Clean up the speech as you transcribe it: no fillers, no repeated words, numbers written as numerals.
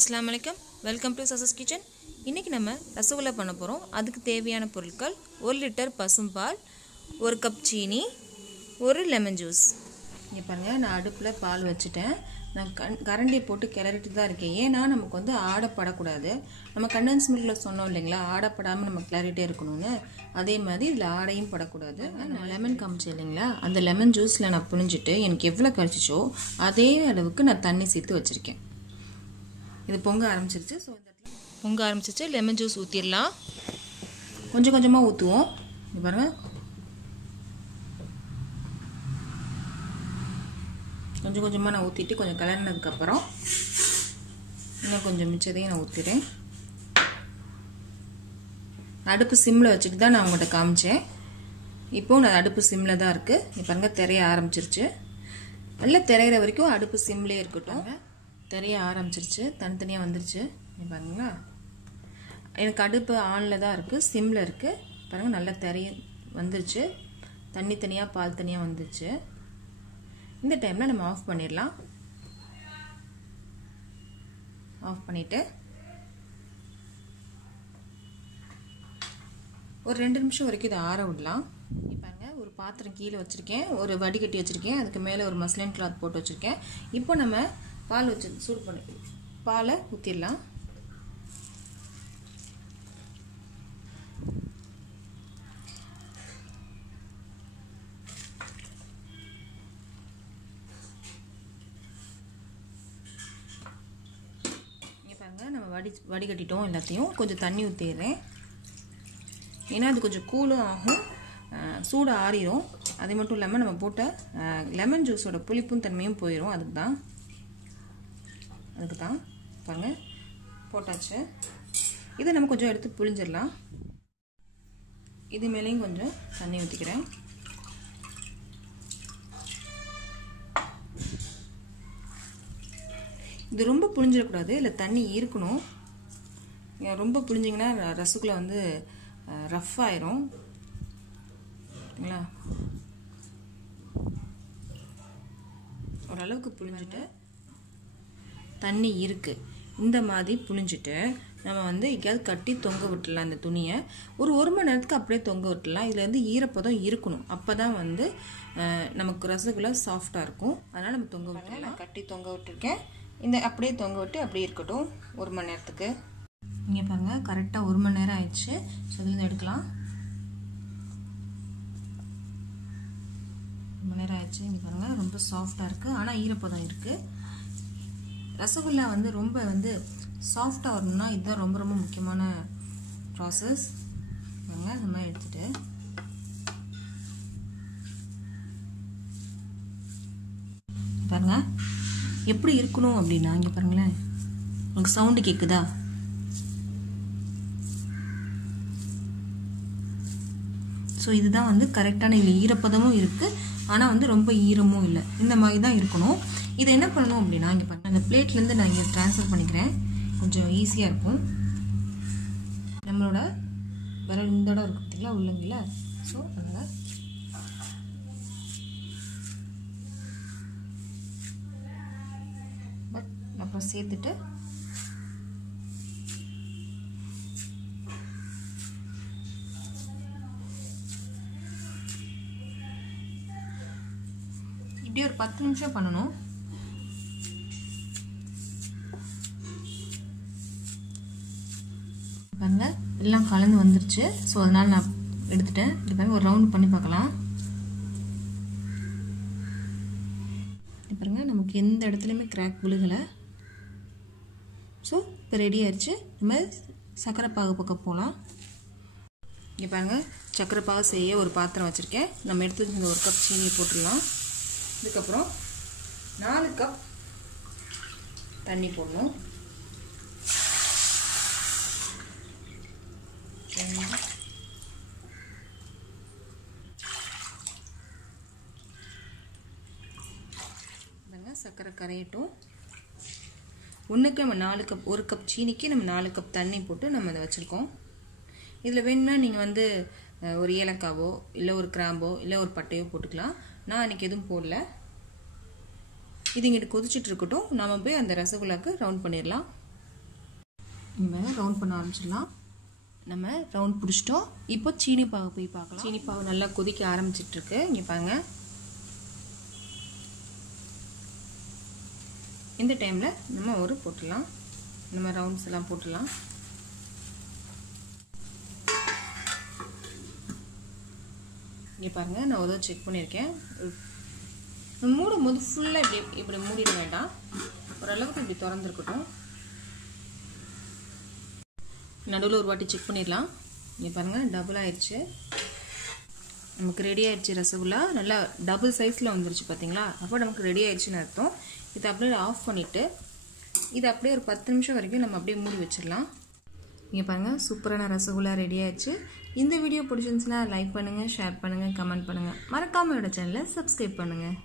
Assalamualaikum, welcome to Sasa's Kitchen. இன்னைக்கு நம்ம ரசகுல்லா பண்ண போறோம். அதுக்கு தேவையான பொருட்கள் 1 லிட்டர் பசும்பால், 1 கப் சீனி, 1 லெமன் ஜூஸ். இங்க பாருங்க, நான் அடுப்புல பால் வச்சிட்டேன். நான் கரண்டி போட்டு கிளறிட்டு தான் இருக்கேன். ஏன்னா நமக்கு வந்து ஆடப்பட கூடாது. நம்ம கண்டென்ஸ் மில்க்ல சொன்னோம் இல்லைங்களா, ஆடப்படாம நம்ம கிளறிட்டே இருக்கணும்னு. அதே மாதிரி இதுல ஆடையும் படக்கூடாது. நான் லெமன் காமிச்சேன் இல்லைங்களா, அந்த லெமன் ஜூஸ்ல நான் புழிஞ்சிட்டு எனக்கு எவ்வளவு கிடைச்சிச்சோ அதே அளவுக்கு நான் தண்ணி சேர்த்து வச்சிருக்கேன். இது பொங்க ஆரம்பிச்சிருச்சு. ஸோ இந்த இடத்துல பொங்க ஆரம்பிச்சிருச்சு. லெமன் ஜூஸ் ஊற்றிடலாம். கொஞ்சம் கொஞ்சமாக ஊற்றுவோம். இங்கே பாருங்கள், கொஞ்சம் கொஞ்சமாக நான் ஊற்றிட்டு கொஞ்சம் கலர்னதுக்கப்புறம் இன்னும் கொஞ்சம் மிச்சதையும் நான் ஊற்றிடுறேன். அடுப்பு சிம்மில் வச்சுட்டு தான் நான் உங்கள்கிட்ட காமிச்சேன். இப்போது நான் அடுப்பு சிம்மில் தான் இருக்குது. இங்கே பாருங்கள், திரைய ஆரம்பிச்சிருச்சு. நல்லா திரையிற வரைக்கும் அடுப்பு சிம்லேயே இருக்கட்டும். தெரிய ஆரம்பிச்சிருச்சு, தனித்தனியாக வந்துருச்சு. பாருங்களா, எனக்கு அடுப்பு ஆனில் தான் இருக்குது, சிம்மில் இருக்குது. பாருங்கள், நல்லா தெரிய வந்துருச்சு. தண்ணி தனியாக பால் தனியாக வந்துருச்சு. இந்த டைமில் நம்ம ஆஃப் பண்ணிடலாம். ஆஃப் பண்ணிவிட்டு ஒரு 2 நிமிஷம் வரைக்கும் இதை ஆற விடலாம். பாருங்கள், ஒரு பாத்திரம் கீழே வச்சுருக்கேன், ஒரு வடிகட்டி வச்சுருக்கேன், அதுக்கு மேலே ஒரு மஸ்லின் கிளாத் போட்டு வச்சுருக்கேன். இப்போ நம்ம பால் வச்சு சூடு பண்ணி பாலை ஊற்றிடலாம். இங்கே பாருங்கள், நம்ம வடிகட்டிட்டோம். எல்லாத்தையும் கொஞ்சம் தண்ணி ஊற்றிடுறேன். ஏன்னா அது கொஞ்சம் கூலும் ஆகும், சூடு ஆறிடும். அது மட்டும் இல்லாமல் நம்ம போட்ட லெமன் ஜூஸோட புளிப்பும் தன்மையும் போயிடும். அதுக்கு தான் பாருங்கள், போட்டாச்சு. இதை நம்ம கொஞ்சம் எடுத்து புளிஞ்சிடலாம். இது மேலேயும் கொஞ்சம் தண்ணி ஊற்றிக்கிறேன். இது ரொம்ப புளிஞ்சிடக்கூடாது, இல்லை தண்ணி இருக்கணும். ரொம்ப புளிஞ்சிங்கன்னா ரசகுல்லா வந்து ரஃப் ஆயிரும். ஓரளவுக்கு புளிஞ்சிட்டு தண்ணி இருக்கு, இந்த மாதிரி புளிஞ்சிட்டு நம்ம வந்து எங்கேயாவது கட்டி தொங்க விட்டுடலாம். இந்த துணியை ஒரு மணி நேரத்துக்கு அப்படியே தொங்க விட்டுடலாம். இதில் வந்து ஈரப்பதம் இருக்கணும், அப்போ தான் வந்து நமக்கு ரசகுல்லா சாஃப்டாக இருக்கும். அதனால் நம்ம தொங்க விட்டுலாம். நான் கட்டி தொங்க விட்டுருக்கேன். இந்த அப்படியே தொங்க விட்டு அப்படியே இருக்கட்டும் 1 மணி நேரத்துக்கு. இங்கே பாருங்கள், கரெக்டாக 1 மணி நேரம் ஆயிடுச்சு. ஸோ இதுலேருந்து எடுக்கலாம். 1 மணி நேரம் ஆயிடுச்சு. இங்கே பாருங்கள், ரொம்ப சாஃப்டாக இருக்குது, ஆனால் ஈரப்பதம் இருக்குது. ரசகுல்லா வந்து ரொம்ப வந்து சாஃப்டாக வரணும்னா இதுதான் ரொம்ப ரொம்ப முக்கியமான ப்ராசஸ். இந்த மாதிரி எடுத்துட்டு பாருங்க எப்படி இருக்கணும் அப்படின்னா, இங்கே பாருங்களேன், உங்களுக்கு சவுண்டு கேட்குதா? ஸோ இதுதான் வந்து கரெக்டான. இதில் ஈரப்பதமும் இருக்குது, ஆனால் வந்து ரொம்ப ஈரமும் இல்லை. இந்த மாதிரி தான் இருக்கணும். இதை என்ன பண்ணணும் அப்படின்னா, இங்கே பாருங்கள், அந்த பிளேட்லேருந்து நான் இங்கே ட்ரான்ஸ்ஃபர் பண்ணிக்கிறேன். கொஞ்சம் ஈஸியாக இருக்கும். நம்மளோட விரல் இந்த இடம் இருக்குது பார்த்தீங்களா, உள்ளங்கில. ஸோ அதனால் அப்புறம் சேர்த்துட்டு இப்படி ஒரு 10 நிமிஷம் பண்ணணும். பாருங்க, எல்லாம் கலந்து வந்துருச்சு. ஸோ அதனால நான் எடுத்துட்டேன். இது பாருங்க, ஒரு ரவுண்ட் பண்ணி பார்க்கலாம். பாருங்க, நமக்கு எந்த இடத்துலையுமே கிராக் விழுகலை. ஸோ இப்போ ரெடி ஆயிடுச்சு. நம்ம சர்க்கரை பாகு பக்கம் போகலாம். இங்கே பாருங்க, சர்க்கரை பாகு செய்ய ஒரு பாத்திரம் வச்சுருக்கேன். நம்ம எடுத்து இந்த 1 கப் சீனியை போட்டுடலாம். இதுக்கப்புறம் 4 கப் தண்ணி போடணும். சர்க்கரை கரையட்டும். ஒன்றுக்கு நம்ம 4 கப், 1 கப் சீனிக்கு நம்ம 4 கப் தண்ணி போட்டு நம்ம அதை வச்சுருக்கோம். இதில் வேணும்னா நீங்கள் வந்து ஒரு ஏலக்காவோ இல்லை ஒரு கிராம்போ இல்லை ஒரு பட்டையோ போட்டுக்கலாம். நான் அன்றைக்கி எதுவும் போடல. இது இங்கிட்டு கொதிச்சுட்டு இருக்கட்டும். நாம போய் அந்த ரசகுல்லாக்கு ரவுண்ட் பண்ணிடலாம். நம்ம ரவுண்ட் பண்ண ஆரம்பிச்சிடலாம். நம்ம ரவுண்ட் பிடிச்சிட்டோம். இப்போ சீனி பாகு போய் பார்க்கலாம். சீனி பாகு நல்லா கொதிக்க ஆரம்பிச்சிட்ருக்கு. இங்கே பாருங்க. இந்த டைமில் நம்ம ஒரு போட்டுடலாம். நம்ம ரவுண்ட்ஸ் எல்லாம் போட்டுடலாம். இங்கே பாருங்கள், நான் ஒரு செக் பண்ணியிருக்கேன். மூடும் போது ஃபுல்லாக இப்படி மூடிட வேண்டாம். ஓரளவுக்கு இப்படி திறந்துருக்கட்டும். நடுவில் ஒரு வாட்டி செக் பண்ணிடலாம். இங்கே பாருங்கள், டபுள் ஆயிடுச்சு. நமக்கு ரெடி ஆயிடுச்சு ரசகுல்லா. நல்லா டபுள் சைஸில் வந்துருச்சு பார்த்தீங்களா? அப்போ நமக்கு ரெடி ஆயிடுச்சுன்னு அர்த்தம். இதை அப்படியே ஆஃப் பண்ணிவிட்டு இதை அப்படியே ஒரு 10 நிமிஷம் வரைக்கும் நம்ம அப்படியே மூடி வச்சிடலாம். இங்கே பாருங்கள், சூப்பரான ரசகுல்லா ரெடி ஆயிடுச்சு. இந்த வீடியோ பிடிச்சிருந்துச்சுன்னா லைக் பண்ணுங்கள், ஷேர் பண்ணுங்கள், கமெண்ட் பண்ணுங்கள். மறக்காமல் என்னோட சேனலை சப்ஸ்கிரைப் பண்ணுங்கள்.